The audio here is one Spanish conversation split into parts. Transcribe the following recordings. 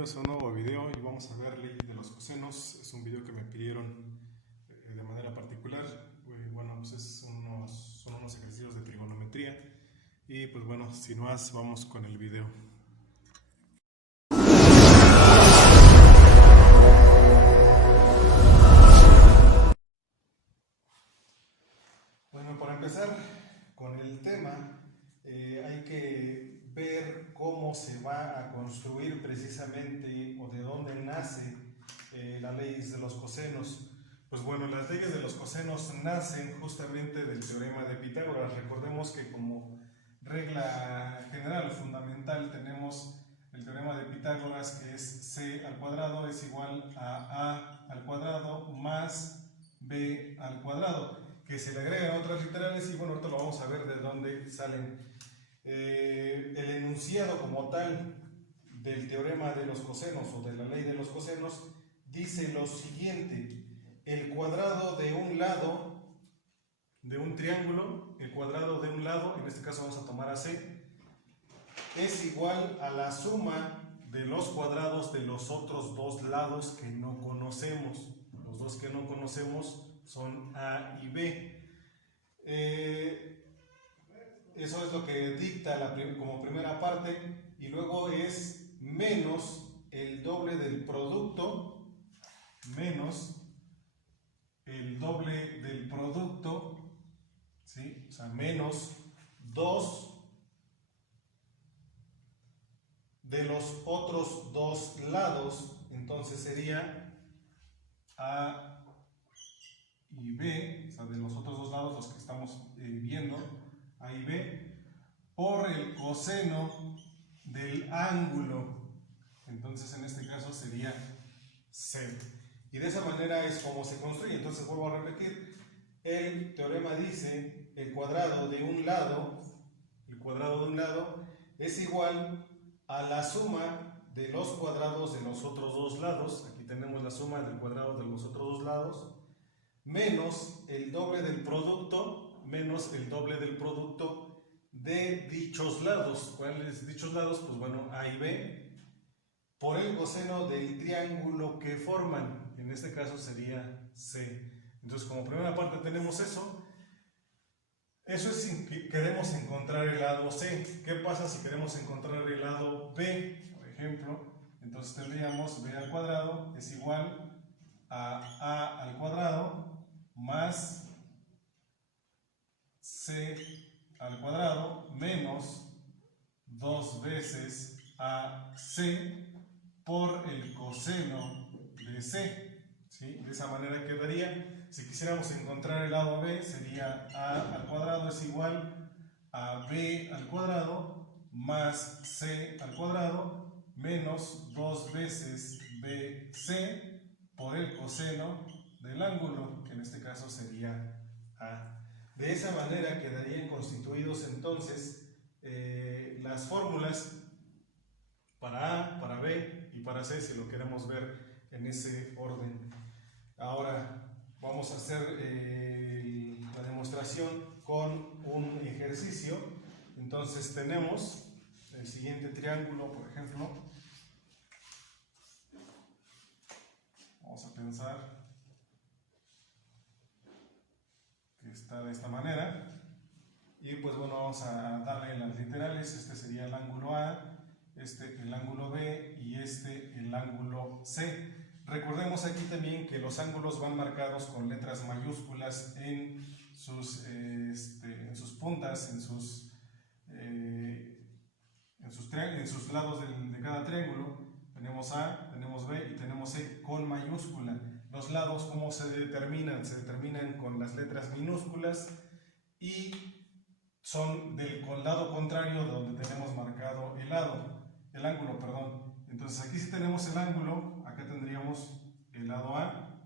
bienvenidos a un nuevo video y vamos a ver ley de los cosenos. Es un video que me pidieron de manera particular. Bueno, pues son unos ejercicios de trigonometría y pues bueno, sin más vamos con el video. Bueno, para empezar con el tema, hay que ver cómo se va a construir precisamente o de dónde nace las leyes de los cosenos. Pues bueno, las leyes de los cosenos nacen justamente del teorema de Pitágoras. Recordemos que como regla general fundamental tenemos el teorema de Pitágoras, que es c al cuadrado es igual a al cuadrado más b al cuadrado, que se le agregan otras literales y bueno, ahorita lo vamos a ver de dónde salen. El enunciado como tal del teorema de los cosenos o de la ley de los cosenos dice lo siguiente: el cuadrado de un lado de un triángulo, el cuadrado de un lado, en este caso vamos a tomar a C, es igual a la suma de los cuadrados de los otros dos lados que no conocemos. Los dos que no conocemos son A y B. Eso es lo que dicta como primera parte, y luego es menos el doble del producto, menos el doble del producto, ¿sí? O sea, menos 2 de los otros dos lados. Entonces sería A y B, o sea, de los otros dos lados, los que estamos viendo, A y B, por el coseno del ángulo. Entonces en este caso sería C. Y de esa manera es como se construye. Entonces vuelvo a repetir, el teorema dice el cuadrado de un lado, es igual a la suma de los cuadrados de los otros dos lados. Aquí tenemos la suma del cuadrado de los otros dos lados, menos el doble del producto, de dichos lados. ¿Cuáles dichos lados? Pues bueno, A y B, por el coseno del triángulo que forman. En este caso sería C. Entonces, como primera parte tenemos eso. Eso es si queremos encontrar el lado C. ¿Qué pasa si queremos encontrar el lado B, por ejemplo? Entonces tendríamos B al cuadrado es igual a al cuadrado más C al cuadrado menos 2 veces AC por el coseno de C, ¿sí? De esa manera quedaría. Si quisiéramos encontrar el lado B, sería A al cuadrado es igual a B al cuadrado más C al cuadrado menos 2 veces BC por el coseno del ángulo, que en este caso sería A. De esa manera quedarían constituidos entonces las fórmulas para A, para B y para C, si lo queremos ver en ese orden. Ahora vamos a hacer la demostración con un ejercicio. Entonces tenemos el siguiente triángulo, por ejemplo. Vamos a pensar que está de esta manera. Y pues bueno, vamos a darle las literales. Este sería el ángulo A, este el ángulo B y este el ángulo C. Recordemos aquí también que los ángulos van marcados con letras mayúsculas en sus puntas, en sus lados de cada triángulo. Tenemos A, tenemos B y tenemos C con mayúscula. Los lados, ¿cómo se determinan? Se determinan con las letras minúsculas y son del lado contrario de donde tenemos marcado el ángulo, perdón. Entonces aquí si tenemos el ángulo, acá tendríamos el lado A.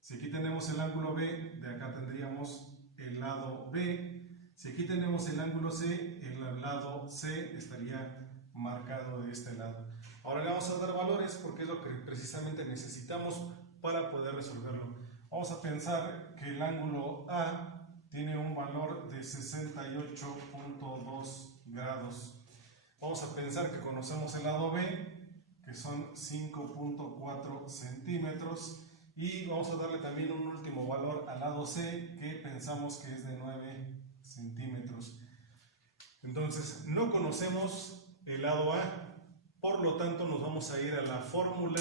Si aquí tenemos el ángulo B, de acá tendríamos el lado B. Si aquí tenemos el ángulo C, el lado C estaría marcado de este lado. Ahora le vamos a dar valores porque es lo que precisamente necesitamos para poder resolverlo. Vamos a pensar que el ángulo A tiene un valor de 68.2 grados. Vamos a pensar que conocemos el lado B. que son 5.4 centímetros. Y vamos a darle también un último valor al lado C, que pensamos que es de 9 centímetros. Entonces, no conocemos el lado A, por lo tanto nos vamos a ir a la fórmula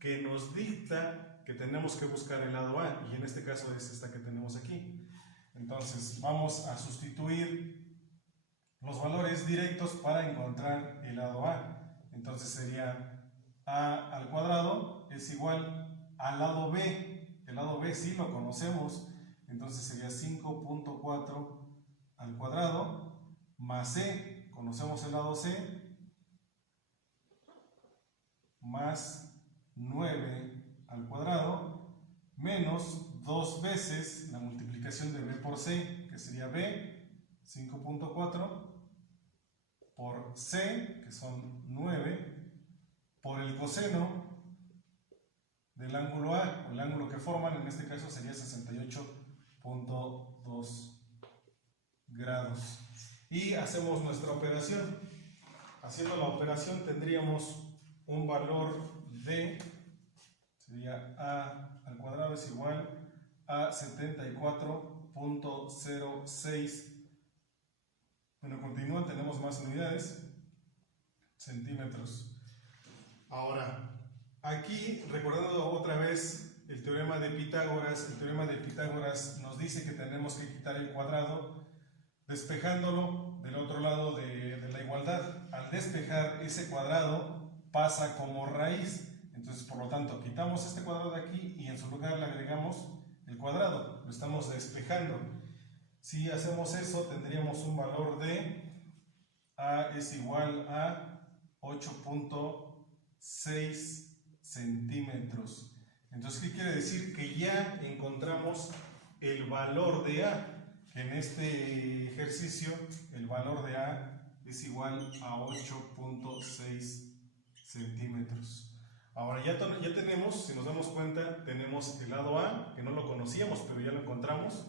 que nos dicta que tenemos que buscar el lado A, y en este caso es esta que tenemos aquí. Entonces, vamos a sustituir los valores directos para encontrar el lado A. Entonces sería A al cuadrado es igual al lado B. El lado B sí lo conocemos, entonces sería 5.4 al cuadrado más C, conocemos el lado C, más 9 al cuadrado, menos 2 veces la multiplicación de B por C, que sería B, 5.4, por C, que son 9, por el coseno del ángulo A, o el ángulo que forman, en este caso sería 68.2 grados. Y hacemos nuestra operación. Haciendo la operación tendríamos un valor de, sería A al cuadrado es igual a 74.06. Bueno, continúa, tenemos más unidades, centímetros. Ahora, aquí, recordando otra vez el teorema de Pitágoras nos dice que tenemos que quitar el cuadrado, despejándolo del otro lado de la igualdad. Al despejar ese cuadrado, pasa como raíz. Entonces, por lo tanto, quitamos este cuadrado de aquí y en su lugar le agregamos el cuadrado. Lo estamos despejando. Si hacemos eso, tendríamos un valor de A es igual a 8.6 centímetros. Entonces, ¿qué quiere decir? Que ya encontramos el valor de A. Que en este ejercicio, el valor de A es igual a 8.6 centímetros. Ahora ya tenemos, si nos damos cuenta, tenemos el lado A, que no lo conocíamos, pero ya lo encontramos.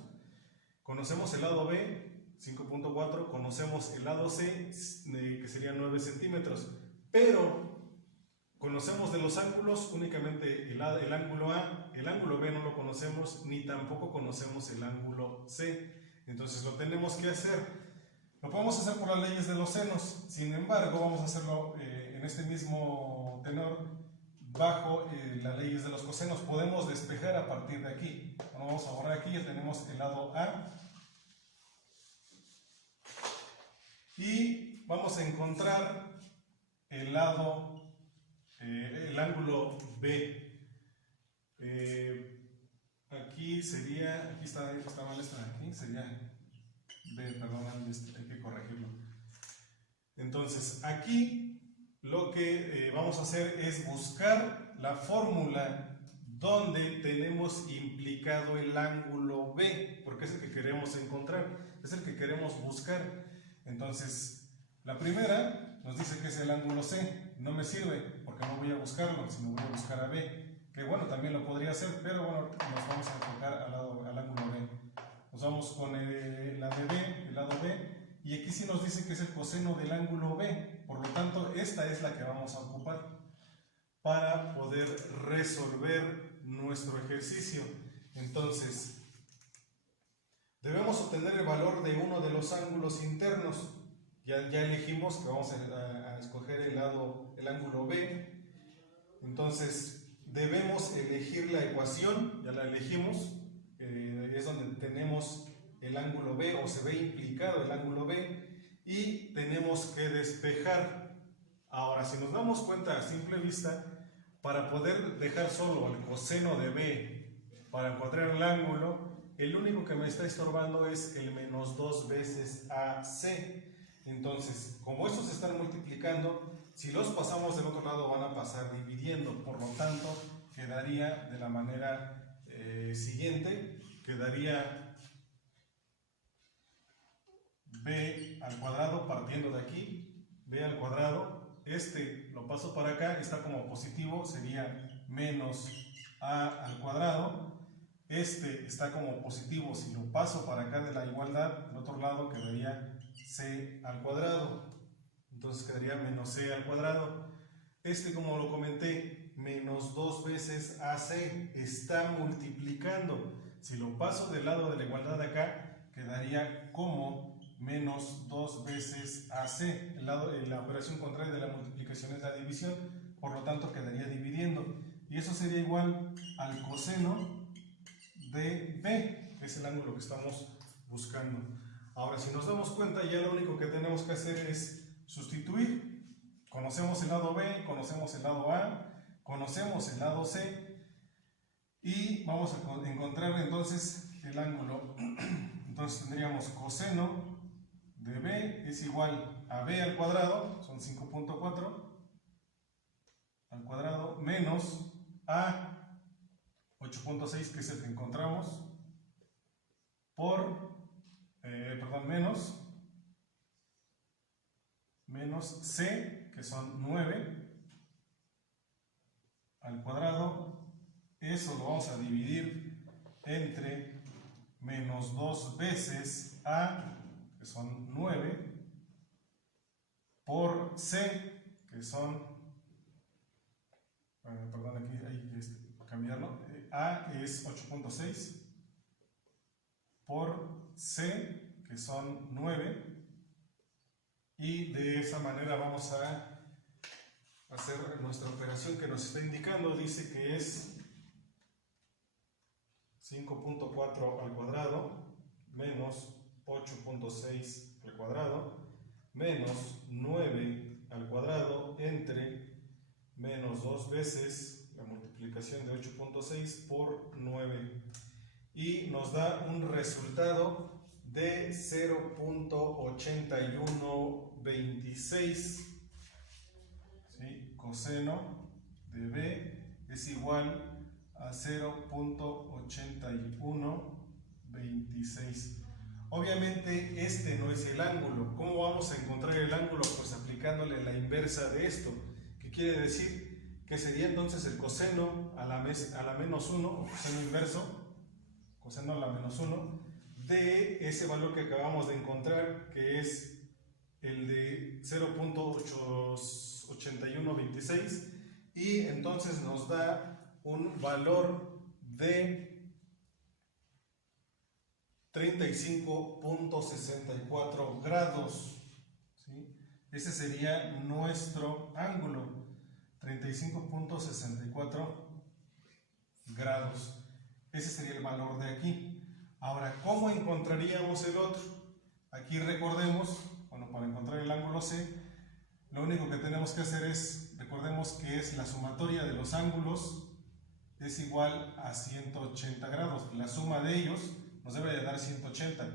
Conocemos el lado B, 5.4, conocemos el lado C, que sería 9 centímetros, pero conocemos de los ángulos únicamente el ángulo A, el ángulo B no lo conocemos, ni tampoco conocemos el ángulo C. Entonces lo tenemos que hacer. Lo podemos hacer por las leyes de los senos, sin embargo vamos a hacerlo en este mismo tenor bajo las leyes de los cosenos. Podemos despejar a partir de aquí. Bueno, vamos a borrar aquí, ya tenemos el lado A y vamos a encontrar el ángulo B. Aquí sería, aquí está mal esta de aquí, sería B, perdón, hay que corregirlo. Entonces, aquí lo que vamos a hacer es buscar la fórmula donde tenemos implicado el ángulo B, porque es el que queremos encontrar, es el que queremos buscar. Entonces, la primera nos dice que es el ángulo C, no me sirve porque no voy a buscarlo, sino voy a buscar a B. Que bueno, también lo podría hacer, pero bueno, nos vamos a enfocar al ángulo B. Nos vamos con la de B, el lado B, y aquí sí nos dice que es el coseno del ángulo B, por lo tanto, esta es la que vamos a ocupar para poder resolver nuestro ejercicio. Entonces, debemos obtener el valor de uno de los ángulos internos. Ya elegimos que vamos a escoger el ángulo B. Entonces, debemos elegir la ecuación, ya la elegimos, es donde tenemos el ángulo B o se ve implicado el ángulo B y tenemos que despejar. Ahora, si nos damos cuenta a simple vista, para poder dejar solo el coseno de B para encontrar el ángulo, el único que me está estorbando es el menos 2 veces AC. Entonces, como estos se están multiplicando, si los pasamos del otro lado van a pasar dividiendo, por lo tanto quedaría de la manera siguiente, quedaría B al cuadrado partiendo de aquí, B al cuadrado, este lo paso para acá, está como positivo, sería menos A al cuadrado, este está como positivo, si lo paso para acá de la igualdad, del otro lado quedaría C al cuadrado. Entonces quedaría menos C al cuadrado. como lo comenté, menos 2 veces AC, está multiplicando. Si lo paso del lado de la igualdad de acá, quedaría como menos 2 veces AC. La operación contraria de la multiplicación es la división, por lo tanto quedaría dividiendo. Y eso sería igual al coseno de B, que es el ángulo que estamos buscando. Ahora, si nos damos cuenta, ya lo único que tenemos que hacer es sustituir. Conocemos el lado B, conocemos el lado A, conocemos el lado C y vamos a encontrar entonces el ángulo. Entonces tendríamos coseno de B es igual a B al cuadrado, son 5.4 al cuadrado, menos A 8.6, que es el que encontramos, por menos C, que son 9 al cuadrado. Eso lo vamos a dividir entre menos 2 veces A, que son 9, por C, que son, aquí hay que cambiarlo, A es 8.6, por C, que son 9, y de esa manera vamos a hacer nuestra operación que nos está indicando. Dice que es 5.4 al cuadrado menos 8.6 al cuadrado menos 9 al cuadrado entre menos 2 veces la multiplicación de 8.6 por 9, y nos da un resultado de 0.8126. ¿Sí? Coseno de B es igual a 0.8126. Obviamente este no es el ángulo. ¿Cómo vamos a encontrar el ángulo? Pues aplicándole la inversa de esto. ¿Qué quiere decir? Que sería entonces el coseno a la menos 1, o coseno inverso, coseno a la menos 1, de ese valor que acabamos de encontrar, que es el de 0.8126, y entonces nos da un valor de 35.64 grados. ¿Sí? Ese sería nuestro ángulo, 35.64 grados. Ese sería el valor de aquí. Ahora, ¿cómo encontraríamos el otro? Aquí recordemos, bueno, para encontrar el ángulo C, lo único que tenemos que hacer es, recordemos que es la sumatoria de los ángulos, es igual a 180 grados. La suma de ellos nos debe de dar 180.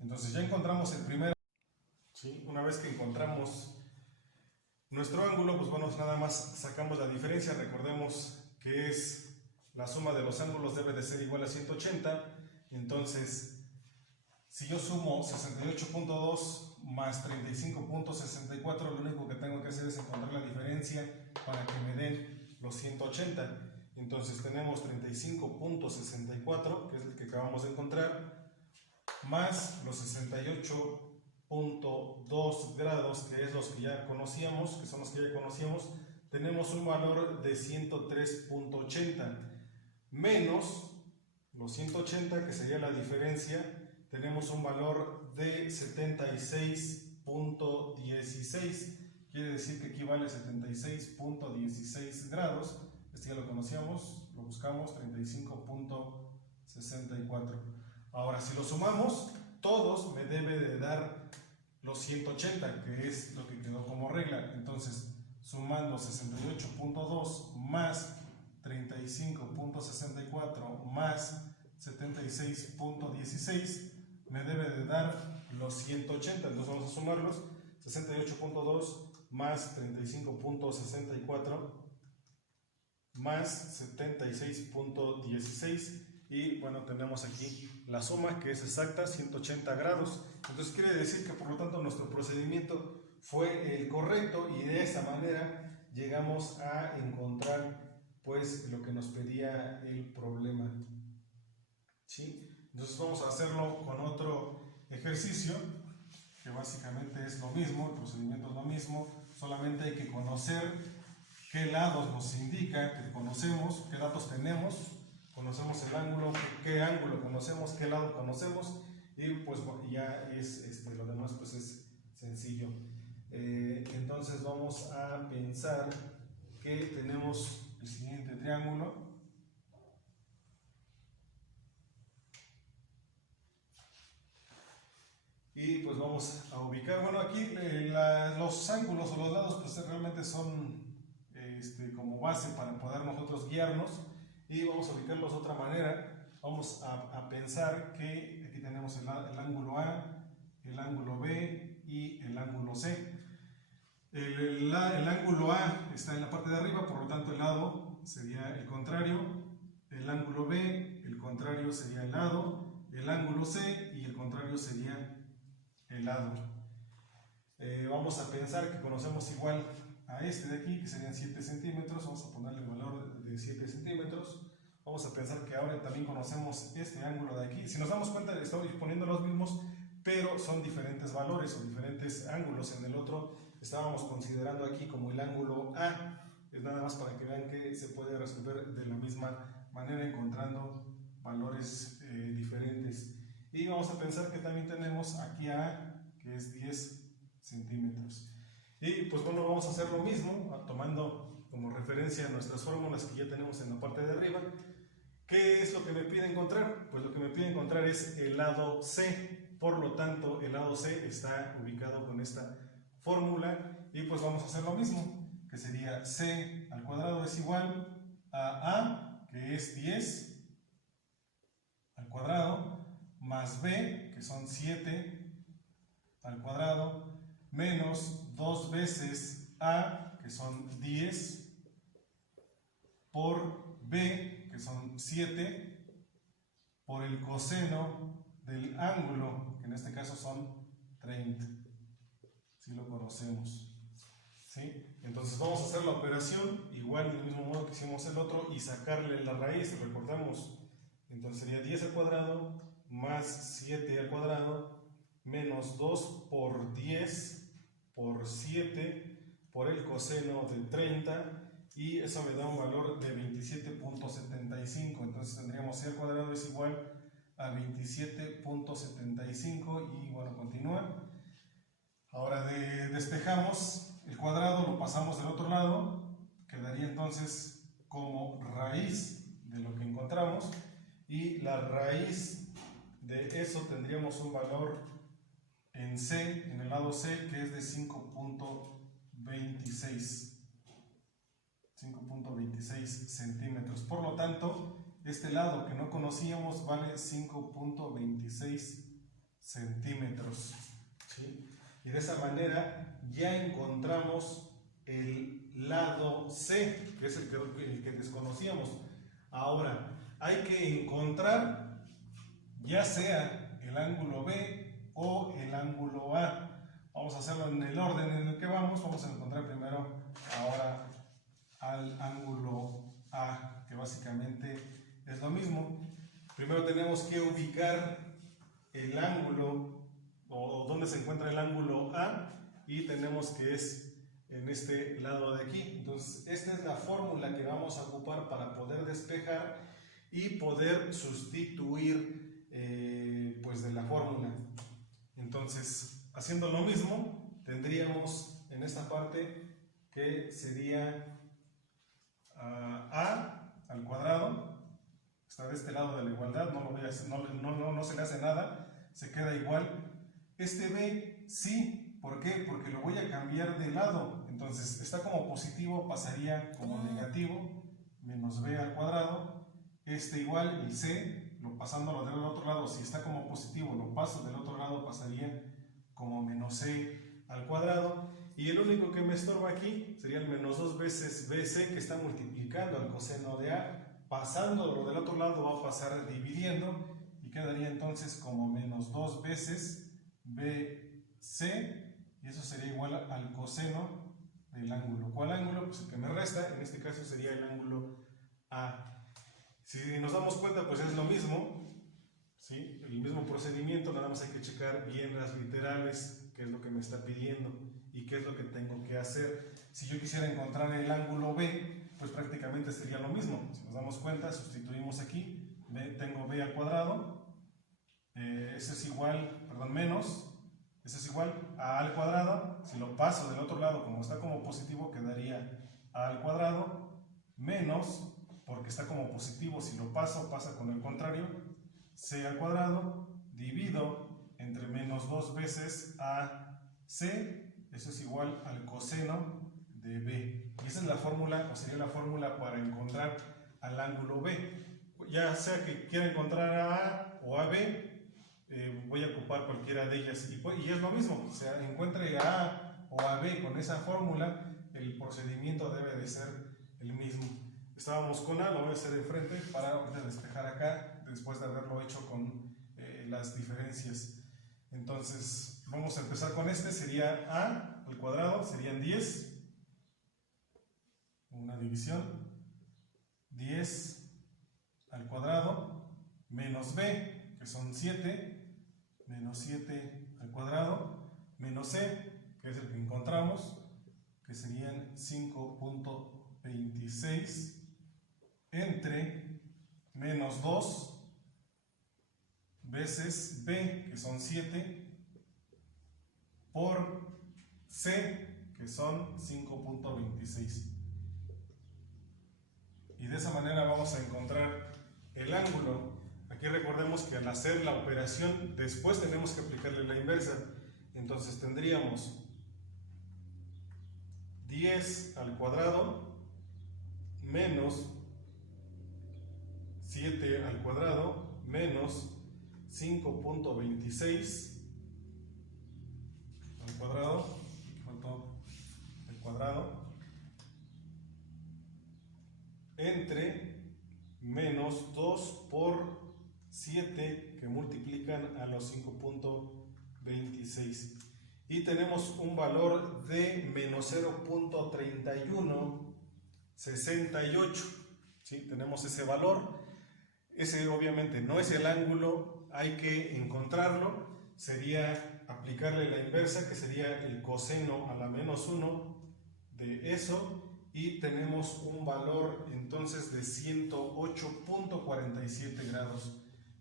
Entonces ya encontramos el primero. ¿Sí? Una vez que encontramos nuestro ángulo, pues bueno, nada más sacamos la diferencia. Recordemos que es la suma de los ángulos debe de ser igual a 180. Entonces, si yo sumo 68.2 más 35.64, lo único que tengo que hacer es encontrar la diferencia para que me den los 180. Entonces tenemos 35.64, que es el que acabamos de encontrar, más los 68.2 grados, que es los que ya conocíamos, que son los que ya conocíamos, tenemos un valor de 103.80, menos los 180, que sería la diferencia, tenemos un valor de 76.16, quiere decir que equivale a 76.16 grados. Este ya lo conocíamos, lo buscamos, 35.64. Ahora, si lo sumamos, todos me debe de dar los 180, que es lo que quedó como regla. Entonces, sumando 68.2 más 35.64 más 76.16 me debe de dar los 180. Entonces vamos a sumarlos: 68.2 más 35.64 más 76.16, y bueno, tenemos aquí la suma, que es exacta, 180 grados. Entonces quiere decir que por lo tanto nuestro procedimiento fue el correcto, y de esa manera llegamos a encontrar pues lo que nos pedía el problema. ¿Sí? Entonces vamos a hacerlo con otro ejercicio que básicamente es lo mismo, el procedimiento es lo mismo, solamente hay que conocer qué lados nos indica que conocemos, qué datos tenemos, conocemos el ángulo, qué ángulo conocemos, qué lado conocemos, y pues ya es lo demás pues es sencillo. Entonces vamos a pensar que tenemos el siguiente triángulo. Y pues vamos a ubicar, bueno, aquí los ángulos o los lados pues realmente son como base para poder nosotros guiarnos, y vamos a ubicarlos de otra manera. Vamos a pensar que aquí tenemos el ángulo A, el ángulo B y el ángulo C. El ángulo A está en la parte de arriba, por lo tanto el lado sería el contrario. El ángulo B, el contrario sería el lado. El ángulo C y el contrario sería el lado. Vamos a pensar que conocemos igual a este de aquí, que serían 7 centímetros. Vamos a ponerle el valor de 7 centímetros. Vamos a pensar que ahora también conocemos este ángulo de aquí. Si nos damos cuenta, estamos poniendo los mismos, pero son diferentes valores o diferentes ángulos. En el otro estábamos considerando aquí como el ángulo A. Es nada más para que vean que se puede resolver de la misma manera, encontrando valores diferentes. Y vamos a pensar que también tenemos aquí A, que es 10 centímetros. Y pues bueno, vamos a hacer lo mismo, tomando como referencia nuestras fórmulas que ya tenemos en la parte de arriba. ¿Qué es lo que me pide encontrar? Pues lo que me pide encontrar es el lado C. Por lo tanto, el lado C está ubicado con esta fórmula. Y pues vamos a hacer lo mismo, que sería C al cuadrado es igual a, que es 10 al cuadrado, más B, que son 7 al cuadrado, menos 2 veces A, que son 10, por B, que son 7, por el coseno del ángulo, que en este caso son 30. Si lo conocemos. ¿Sí? Entonces vamos a hacer la operación igual del mismo modo que hicimos el otro y sacarle la raíz, recordamos. Entonces sería 10 al cuadrado más 7 al cuadrado menos 2 por 10 por 7 por el coseno de 30, y eso me da un valor de 27.75. Entonces tendríamos C al cuadrado es igual a 27.75, y bueno, continúa. Ahora despejamos el cuadrado, lo pasamos del otro lado, quedaría entonces como raíz de lo que encontramos, y la raíz de eso tendríamos un valor en C, en el lado C, que es de 5.26 centímetros. Por lo tanto, este lado que no conocíamos vale 5.26 centímetros. ¿Sí? Y de esa manera ya encontramos el lado C, que es el que desconocíamos. Ahora, hay que encontrar ya sea el ángulo B o el ángulo A. Vamos a hacerlo en el orden en el que vamos. Vamos a encontrar primero ahora al ángulo A, que básicamente es lo mismo. Primero tenemos que ubicar el ángulo o dónde se encuentra el ángulo A, y tenemos que es en este lado de aquí. Entonces esta es la fórmula que vamos a ocupar para poder despejar y poder sustituir pues de la fórmula. Entonces, haciendo lo mismo, tendríamos en esta parte que sería A al cuadrado. Está de este lado de la igualdad, no se le hace nada, se queda igual. Este B sí, ¿por qué? Porque lo voy a cambiar de lado. Entonces está como positivo, pasaría como negativo, menos B al cuadrado. Este igual, el C, pasándolo del otro lado, si está como positivo, lo paso del otro lado, pasaría como menos C al cuadrado. Y el único que me estorba aquí sería el menos 2 veces BC, que está multiplicando al coseno de A. Pasándolo del otro lado va a pasar dividiendo, y quedaría entonces como menos 2 veces BC, y eso sería igual al coseno del ángulo. ¿Cuál ángulo? Pues el que me resta, en este caso sería el ángulo A. Si nos damos cuenta, pues es lo mismo, ¿sí? El mismo procedimiento, nada más hay que checar bien las literales qué es lo que me está pidiendo y qué es lo que tengo que hacer. Si yo quisiera encontrar el ángulo B, pues prácticamente sería lo mismo. Si nos damos cuenta, sustituimos aquí, tengo B al cuadrado, eso es igual, perdón, menos, eso es igual a al cuadrado. Si lo paso del otro lado, como está como positivo, quedaría a al cuadrado, menos, porque está como positivo, si lo paso, pasa con el contrario, C al cuadrado, divido entre menos 2 veces a C, eso es igual al coseno de B. Y esa es la fórmula, o sería la fórmula para encontrar al ángulo B. Ya sea que quiera encontrar a A o a B, voy a ocupar cualquiera de ellas. Y es lo mismo, o sea, encuentre a A o a B con esa fórmula, el procedimiento debe de ser el mismo. Estábamos con A, lo voy a hacer enfrente para ahorita despejar acá, después de haberlo hecho con las diferencias. Entonces, vamos a empezar con este, sería A al cuadrado, serían 10, una división, 10 al cuadrado, menos B, que son 7, menos 7 al cuadrado, menos C, que es el que encontramos, que serían 5.26, entre menos 2 veces B, que son 7, por C, que son 5.26. Y de esa manera vamos a encontrar el ángulo. Aquí recordemos que al hacer la operación, después tenemos que aplicarle la inversa. Entonces tendríamos 10 al cuadrado menos 7 al cuadrado menos 5.26 al cuadrado, el cuadrado, entre menos 2 por 7 que multiplican a los 5.26. Y tenemos un valor de menos 0.3168. ¿Sí? Tenemos ese valor. Ese obviamente no es el ángulo, hay que encontrarlo. Sería aplicarle la inversa, que sería el coseno a la menos 1 de eso. Y tenemos un valor entonces de 108.47 grados.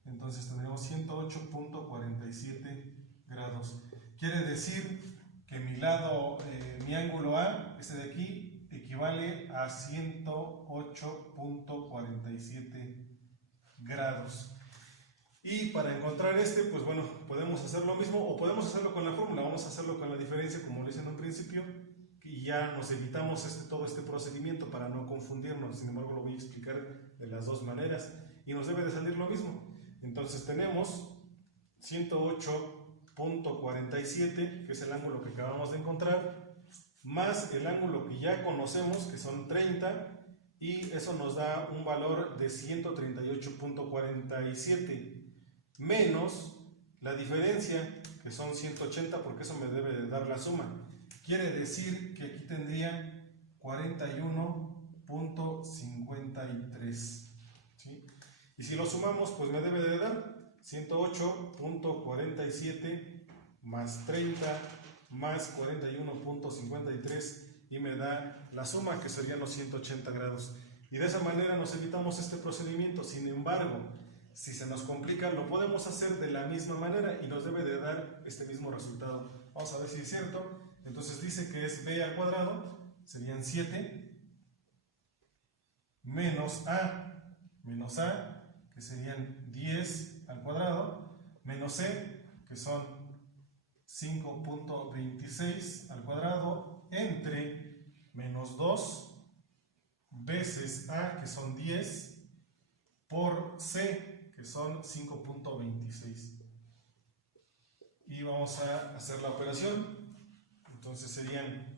Entonces tendremos 108.47 grados. Quiere decir que mi lado, mi ángulo A, este de aquí, equivale a 108.47 grados. Y para encontrar este, pues bueno, podemos hacer lo mismo o podemos hacerlo con la fórmula. Vamos a hacerlo con la diferencia, como lo hice en un principio, y ya nos evitamos todo este procedimiento para no confundirnos. Sin embargo, lo voy a explicar de las dos maneras y nos debe de salir lo mismo. Entonces tenemos 108.47, que es el ángulo que acabamos de encontrar, más el ángulo que ya conocemos, que son 30, y eso nos da un valor de 138.47, menos la diferencia, que son 180, porque eso me debe de dar la suma. Quiere decir que aquí tendría 41.53. ¿Sí? Y si lo sumamos, pues me debe de dar 108.47 más 30 más 41.53 y me da la suma, que serían los 180 grados. Y de esa manera nos evitamos este procedimiento. Sin embargo, si se nos complica, lo podemos hacer de la misma manera y nos debe de dar este mismo resultado. Vamos a ver si es cierto. Entonces dice que es B al cuadrado, serían 7, menos A, que serían 10 al cuadrado, menos C, que son 5.26 al cuadrado, entre menos 2 veces A, que son 10, por C, que son 5.26. Y vamos a hacer la operación. Entonces serían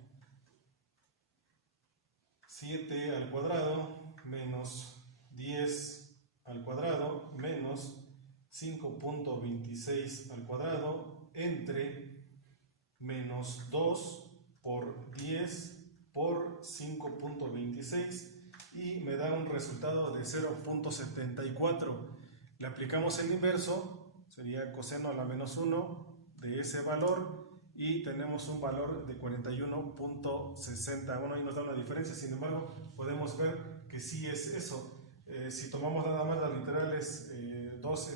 7 al cuadrado menos 10 al cuadrado menos 5.26 al cuadrado entre menos 2 por 10 por 5.26 y me da un resultado de 0.74. Le aplicamos el inverso, sería coseno a la menos 1 de ese valor y tenemos un valor de 41.60. Bueno, ahí nos da una diferencia, sin embargo, podemos ver que sí es eso. Si tomamos nada más las literales, dos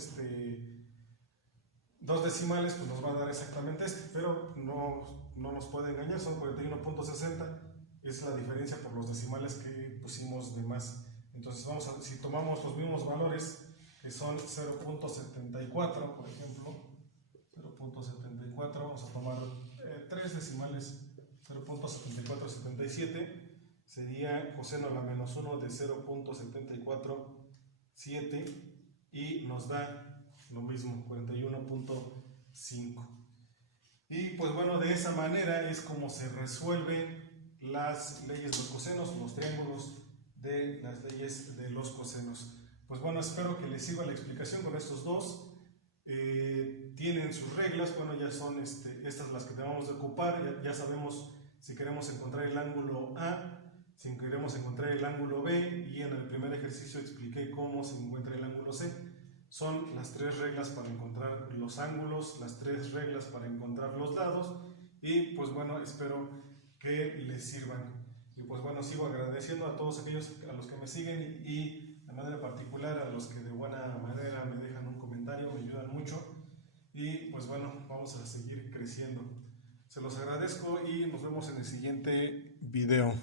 decimales, pues nos va a dar exactamente pero no nos puede engañar, son 41.60, es la diferencia por los decimales que pusimos de más. Entonces si tomamos los mismos valores, que son 0.74, por ejemplo, 0.74, vamos a tomar 3 decimales, 0.7477, sería coseno a la menos 1 de 0.747 y nos da lo mismo, 41.5. Y pues bueno, de esa manera es como se resuelven las leyes de los cosenos, los triángulos de las leyes de los cosenos. Pues bueno, espero que les sirva la explicación con estos dos. Tienen sus reglas, bueno, ya son estas las que debemos de ocupar, ya sabemos si queremos encontrar el ángulo A, si queremos encontrar el ángulo B, y en el primer ejercicio expliqué cómo se encuentra el ángulo C. Son las 3 reglas para encontrar los ángulos, las 3 reglas para encontrar los lados, y pues bueno, espero que les sirvan. Y pues bueno, sigo agradeciendo a todos aquellos a los que me siguen y de manera particular a los que de buena manera me dejan un comentario, me ayudan mucho. Y pues bueno, vamos a seguir creciendo. Se los agradezco y nos vemos en el siguiente video.